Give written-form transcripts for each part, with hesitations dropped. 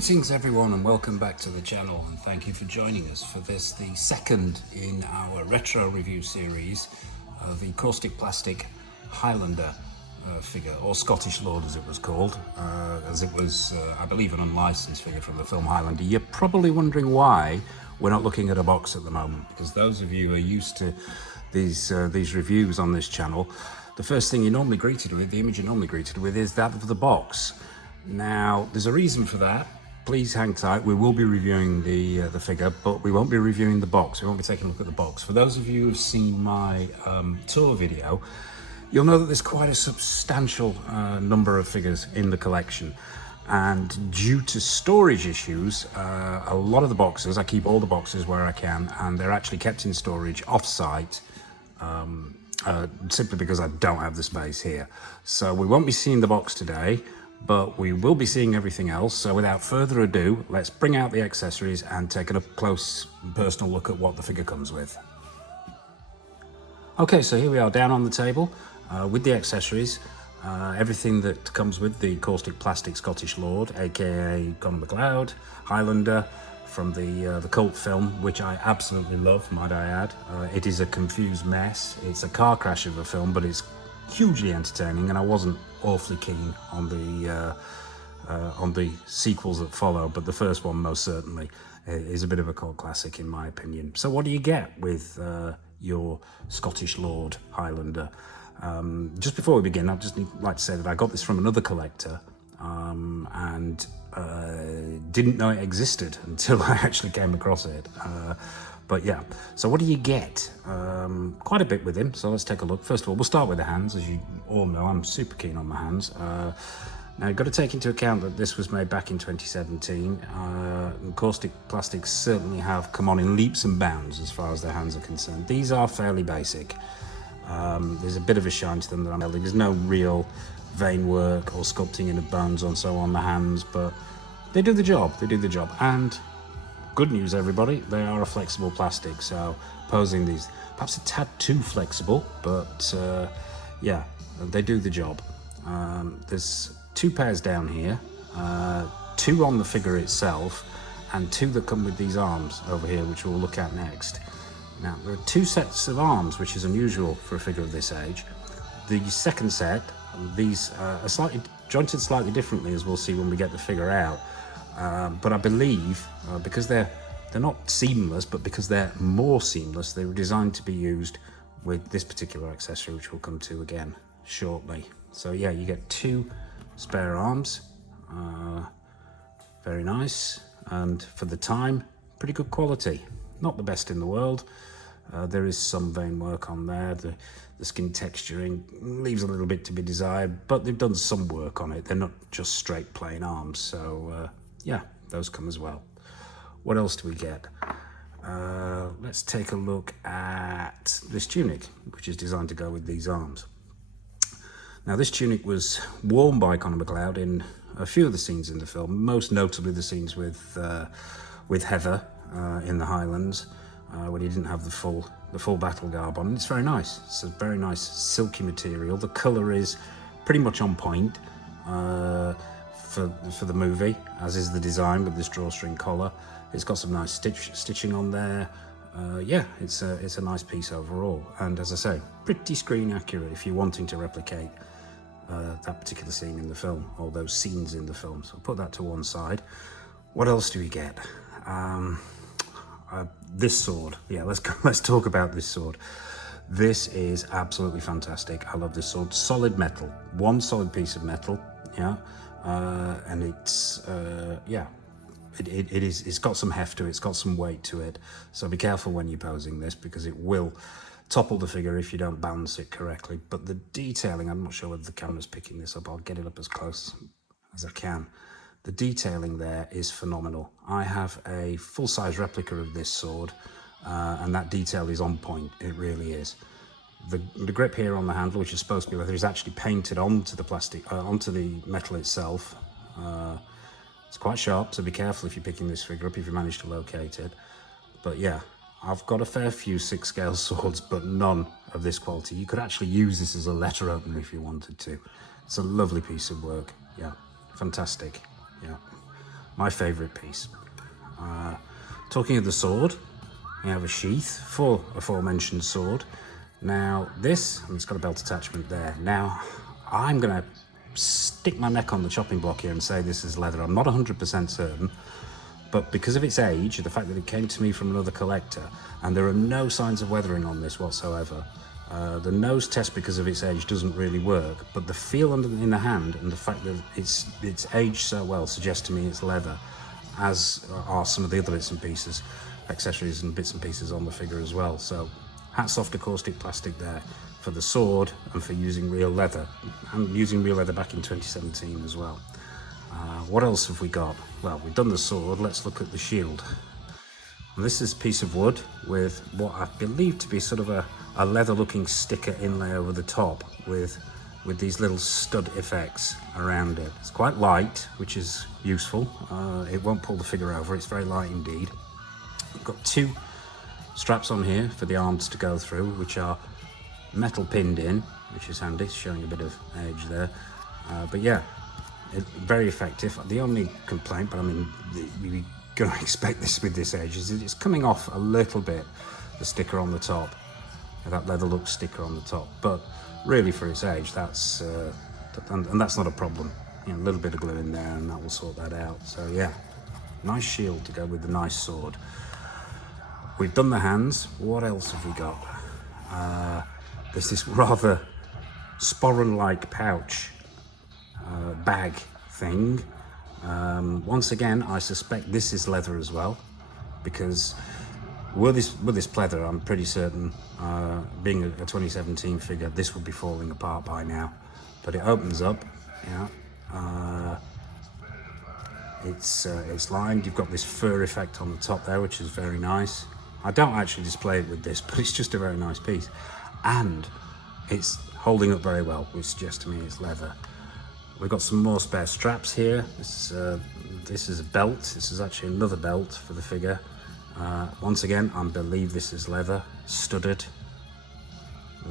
Greetings everyone and welcome back to the channel, and thank you for joining us for this, the second in our retro review series of the Caustic Plastik Highlander figure, or Scottish Lord as it was called, as it was I believe an unlicensed figure from the film Highlander. You're probably wondering why we're not looking at a box at the moment, because those of you who are used to these reviews on this channel, the first thing you're normally greeted with, the image you're normally greeted with, is that of the box. Now, there's a reason for that. Please hang tight. We will be reviewing the figure, but we won't be reviewing the box. We won't be taking a look at the box. For those of you who've seen my tour video, you'll know that there's quite a substantial number of figures in the collection. And due to storage issues, a lot of the boxes, I keep all the boxes where I can, and they're actually kept in storage off-site, simply because I don't have the space here. So we won't be seeing the box today, but we will be seeing everything else. So without further ado, let's bring out the accessories and take a close personal look at what the figure comes with. Okay, so here we are down on the table with the accessories. Everything that comes with the Caustic Plastik Scottish Lord, aka Connor MacLeod, Highlander, from the cult film, which I absolutely love, might I add. It is a confused mess. It's a car crash of a film, but it's hugely entertaining, and I wasn't awfully keen on the sequels that follow, but the first one most certainly is a bit of a cult classic in my opinion. So what do you get with your Scottish Lord Highlander? Just before we begin, I'd just like to say that I got this from another collector, and didn't know it existed until I actually came across it. But yeah, so what do you get? Quite a bit with him, so let's take a look. First of all, we'll start with the hands. As you all know, I'm super keen on the hands. Now, you've got to take into account that this was made back in 2017. Caustic Plastics certainly have come on in leaps and bounds as far as their hands are concerned. These are fairly basic. There's a bit of a shine to them that I'm telling. There's no real vein work or sculpting in the bones and so on the hands, but they do the job. They do the job. And good news, everybody, they are a flexible plastic, so posing these, perhaps a tad too flexible, but yeah, they do the job. There's two pairs down here, two on the figure itself, and two that come with these arms over here, which we'll look at next. Now, there are two sets of arms, which is unusual for a figure of this age. The second set, these are jointed slightly differently, as we'll see when we get the figure out. But I believe, because they're not seamless, but because they're more seamless, they were designed to be used with this particular accessory, which we'll come to again shortly. So yeah, you get two spare arms, very nice, and for the time, pretty good quality. Not the best in the world. There is some vein work on there. The skin texturing leaves a little bit to be desired, but they've done some work on it. They're not just straight plain arms, so yeah, those come as well. What else do we get? Let's take a look at this tunic, which is designed to go with these arms. Now, this tunic was worn by Connor MacLeod in a few of the scenes in the film, most notably the scenes with Heather in the Highlands, when he didn't have the full battle garb on. It's very nice. It's a very nice silky material. The colour is pretty much on point for the movie, as is the design with this drawstring collar. It's got some nice stitching on there. Yeah, it's a nice piece overall, and as I say, pretty screen accurate if you're wanting to replicate that particular scene in the film, or those scenes in the film. So I'll put that to one side. What else do we get? This sword. Yeah, let's talk about this sword. This is absolutely fantastic. I love this sword. Solid metal, one solid piece of metal. Yeah, and it's yeah, it's got some heft to it. It's got some weight to it. So be careful when you're posing this, because it will topple the figure if you don't balance it correctly. But the detailing, I'm not sure whether the camera's picking this up. I'll get it up as close as I can. The detailing there is phenomenal. I have a full-size replica of this sword, and that detail is on point. It really is. The grip here on the handle, which is supposed to be leather, is actually painted onto the plastic, onto the metal itself. It's quite sharp, so be careful if you're picking this figure up, if you manage to locate it. But yeah, I've got a fair few 6-scale swords, but none of this quality. You could actually use this as a letter opener if you wanted to. It's a lovely piece of work. Yeah, fantastic. Yeah. my favourite piece. Talking of the sword, we have a sheath for aforementioned sword. Now this, and it's got a belt attachment there. Now I'm going to stick my neck on the chopping block here and say this is leather. I'm not 100% certain, but because of its age, the fact that it came to me from another collector, and there are no signs of weathering on this whatsoever. The nose test, because of its age, doesn't really work, but the feel in the hand and the fact that it's aged so well suggests to me it's leather, as are some of the other bits and pieces, accessories and bits and pieces on the figure as well. So hats off to Caustic Plastic there for the sword and for using real leather, and using real leather back in 2017 as well. What else have we got? Well, we've done the sword, let's look at the shield. And this is a piece of wood with what I believe to be sort of a leather looking sticker inlay over the top with these little stud effects around it. It's quite light, which is useful. It won't pull the figure over, it's very light indeed. We've got two straps on here for the arms to go through, which are metal pinned in, which is handy, showing a bit of edge there. But yeah, very effective. The only complaint, but I mean, we going to expect this with this edge, is that it's coming off a little bit, the sticker on the top, that leather look sticker on the top. But really, for its age, that's and that's not a problem. You know, a little bit of glue in there, and that will sort that out. So yeah, nice shield to go with the nice sword. We've done the hands. What else have we got? There's this rather sporran-like pouch bag thing. Once again, I suspect this is leather as well, because with this pleather, I'm pretty certain, being a 2017 figure, this would be falling apart by now. But it opens up, yeah. It's lined. You've got this fur effect on the top there, which is very nice. I don't actually display it with this, but it's just a very nice piece, and it's holding up very well, which suggests to me it's leather. We've got some more spare straps here. This is a belt. This is actually another belt for the figure. Once again, I believe this is leather, studded.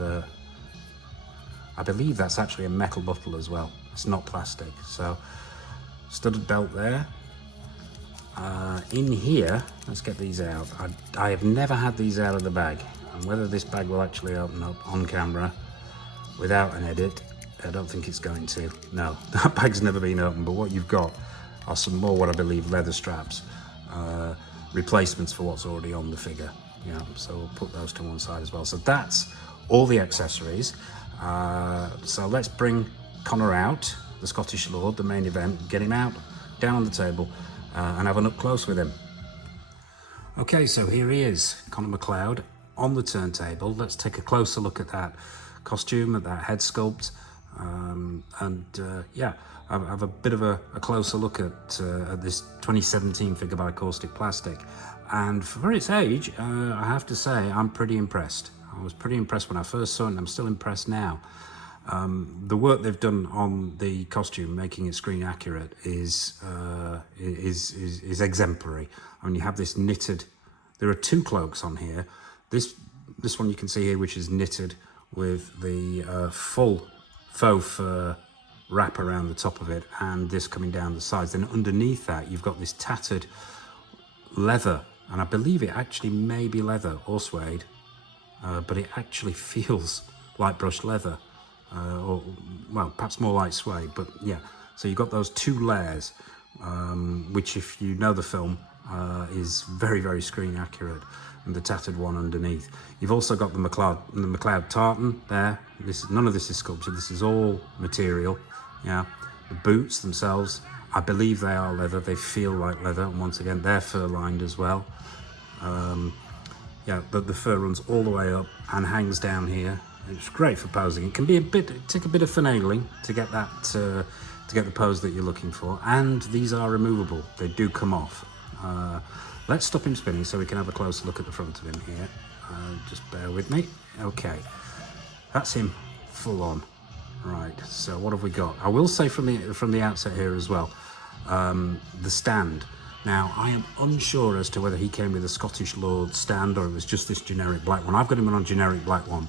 I believe that's actually a metal buckle as well. It's not plastic. So, studded belt there. In here, let's get these out. I have never had these out of the bag, and whether this bag will actually open up on camera without an edit, I don't think it's going to. No, that bag's never been opened, but what you've got are some more, what I believe, leather straps, replacements for what's already on the figure. Yeah, so we'll put those to one side as well. So that's all the accessories. So let's bring Connor out, the Scottish Lord, the main event, get him out, down on the table, and have an up close with him. Okay, so here he is, Connor MacLeod, on the turntable. Let's take a closer look at that costume, at that head sculpt, yeah, have a bit of a closer look at this 2017 figure by Caustic Plastic. And for its age, I have to say, I'm pretty impressed. I was pretty impressed when I first saw it, and I'm still impressed now. The work they've done on the costume, making it screen accurate, is exemplary. I mean, you have this knitted. There are two cloaks on here. This one you can see here, which is knitted with the full faux fur wrap around the top of it, and this coming down the sides. Then underneath that, you've got this tattered leather, and I believe it actually may be leather or suede, but it actually feels like brushed leather. Or, well, perhaps more like suede, but yeah. So you've got those two layers, which, if you know the film, is very, very screen accurate, and the tattered one underneath. You've also got the MacLeod tartan there. None of this is sculpted. This is all material. Yeah. The boots themselves, I believe they are leather. They feel like leather, and once again, they're fur lined as well. Yeah, the fur runs all the way up and hangs down here. It's great for posing. It can be take a bit of finagling to get that, to get the pose that you're looking for. And these are removable. They do come off. Let's stop him spinning so we can have a closer look at the front of him here. Just bear with me. Okay, that's him full on. Right. So what have we got? I will say from the outset here as well, the stand. Now, I am unsure as to whether he came with a Scottish Lord stand or it was just this generic black one. I've got him on a generic black one.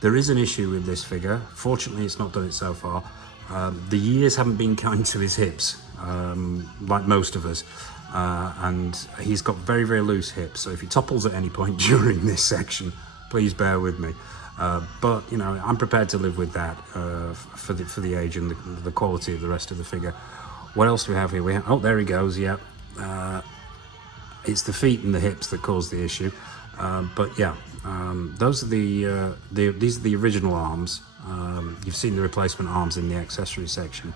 There is an issue with this figure. Fortunately, it's not done it so far. The years haven't been kind to his hips, like most of us, and he's got very, very loose hips, so if he topples at any point during this section, please bear with me. But you know, I'm prepared to live with that for the age and the quality of the rest of the figure. What else do we have here? Oh, there he goes. Yeah, it's the feet and the hips that cause the issue. But yeah, those are these are the original arms. You've seen the replacement arms in the accessory section.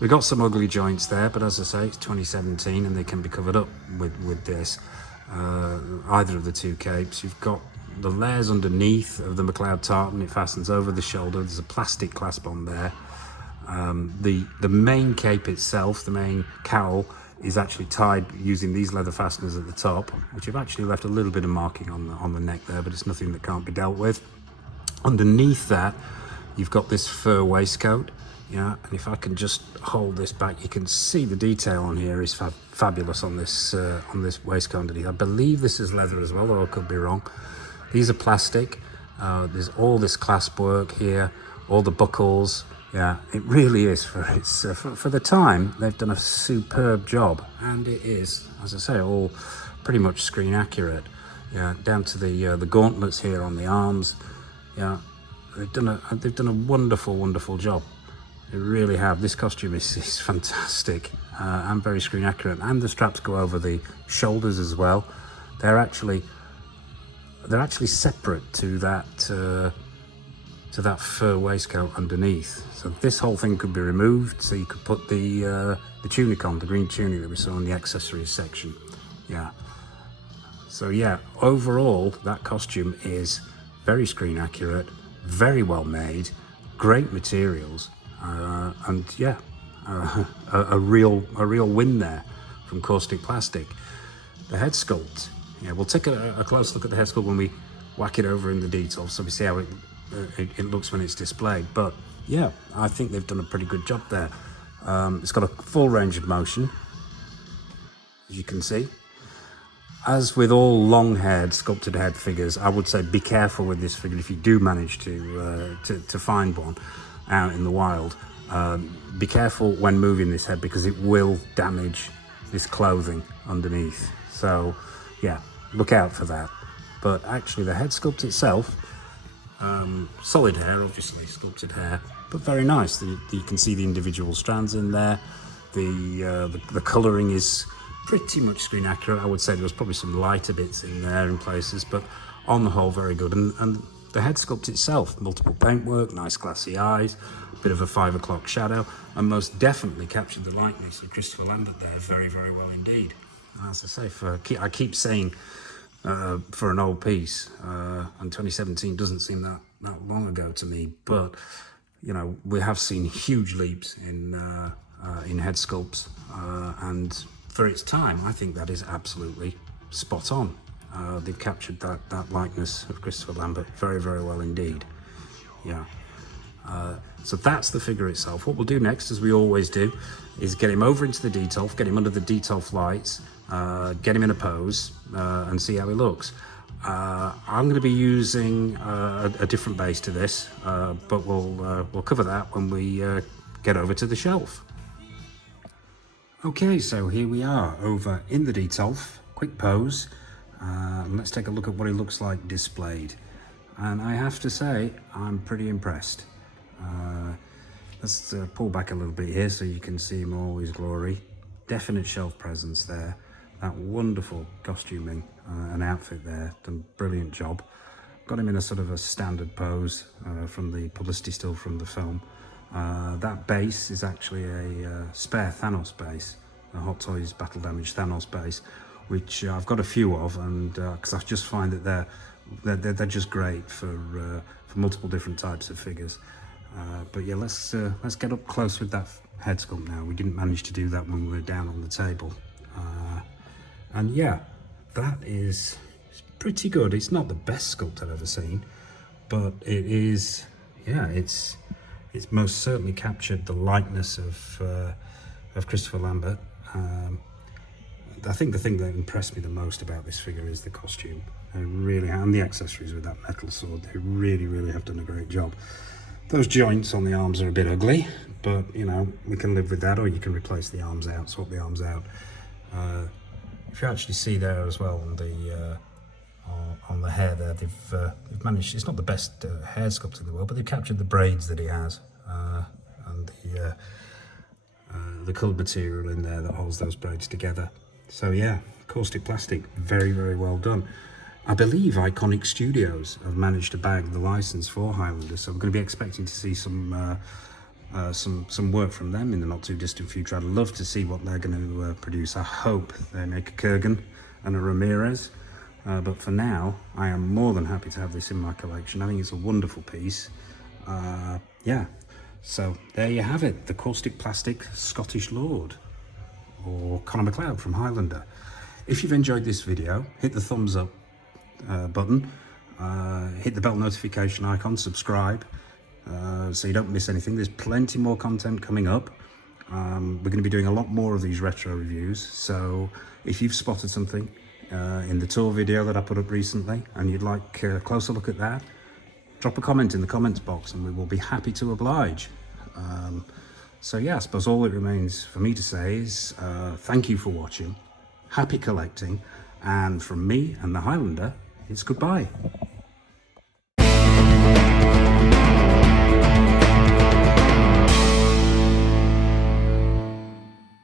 We've got some ugly joints there, but as I say, it's 2017 and they can be covered up with this. Either of the two capes. You've got the layers underneath of the MacLeod tartan. It fastens over the shoulder. There's a plastic clasp on there. The main cape itself, the main cowl, is actually tied using these leather fasteners at the top, which have actually left a little bit of marking on the neck there, but it's nothing that can't be dealt with. Underneath that, you've got this fur waistcoat. Yeah, and if I can just hold this back, you can see the detail on here is fabulous on this waistcoat underneath. I believe this is leather as well, or I could be wrong. These are plastic. There's all this clasp work here, all the buckles. Yeah, it really is for the time. They've done a superb job, and it is, as I say, all pretty much screen accurate. Yeah, down to the gauntlets here on the arms. Yeah, they've done a wonderful job. They really have. This costume is fantastic and very screen accurate, and the straps go over the shoulders as well. They're actually separate to that fur waistcoat underneath. So this whole thing could be removed, so you could put the tunic on, the green tunic that we saw in the accessories section. Yeah. So yeah, overall that costume is very screen accurate, very well made, great materials, and yeah, a real win there from Caustic Plastik. The head sculpt. Yeah, we'll take a close look at the head sculpt when we whack it over in the details, so we see how it looks when it's displayed. But yeah, I think they've done a pretty good job there. It's got a full range of motion, as you can see. As with all long-haired, sculpted head figures, I would say be careful with this figure if you do manage to find one out in the wild. Be careful when moving this head, because it will damage this clothing underneath. So yeah, look out for that. But actually the head sculpt itself, solid hair, obviously sculpted hair, but very nice. You can see the individual strands in there. The colouring is pretty much screen accurate. I would say there was probably some lighter bits in there in places, but on the whole very good. And the head sculpt itself, multiple paintwork, nice glassy eyes, bit of a 5 o'clock shadow, and most definitely captured the likeness of Christopher Lambert there very well indeed. As I say, I keep saying for an old piece, and 2017 doesn't seem that long ago to me, but you know, we have seen huge leaps in head sculpts, and for its time, I think that is absolutely spot on. They've captured that likeness of Christopher Lambert very well indeed. Yeah. So that's the figure itself. What we'll do next, as we always do, is get him over into the detolf, get him under the detolf lights, get him in a pose, and see how he looks. I'm going to be using a different base to this, but we'll cover that when we get over to the shelf. Okay, so here we are over in the detolf. Quick pose. Let's take a look at what he looks like displayed. And I have to say, I'm pretty impressed. Let's pull back a little bit here so you can see him all his glory. Definite shelf presence there. That wonderful costuming and outfit there. Done a brilliant job. Got him in a sort of a standard pose from the publicity still from the film. That base is actually a spare Thanos base, a Hot Toys Battle Damage Thanos base, which I've got a few of, and because I just find that they're just great for multiple different types of figures. But yeah, let's get up close with that head sculpt now. We didn't manage to do that when we were down on the table, and yeah, that is pretty good. It's not the best sculpt I've ever seen, but it is. Yeah, it's most certainly captured the likeness of Christopher Lambert. I think the thing that impressed me the most about this figure is the costume. They really, and the accessories with that metal sword. They really have done a great job. Those joints on the arms are a bit ugly, but you know, we can live with that, or you can replace the arms out, swap the arms out. If you actually see there as well on the hair there, they've managed, it's not the best hair sculpt in the world, but they've captured the braids that he has, and the coloured material in there that holds those braids together. So yeah, Caustic Plastik, very, very well done. I believe Iconic Studios have managed to bag the license for Highlander, so we're going to be expecting to see some work from them in the not too distant future. I'd love to see what they're going to produce. I hope they make a Kurgan and a Ramirez, but for now I am more than happy to have this in my collection. I think it's a wonderful piece. Yeah, so there you have it, the Caustic Plastik Scottish Lord, or Connor MacLeod from Highlander. If you've enjoyed this video, hit the thumbs up button, hit the bell notification icon, subscribe, so you don't miss anything. There's plenty more content coming up. We're going to be doing a lot more of these retro reviews, so if you've spotted something in the tour video that I put up recently and you'd like a closer look at that, drop a comment in the comments box and we will be happy to oblige. So yeah, I suppose all it remains for me to say is thank you for watching, happy collecting, and from me and the Highlander, it's goodbye.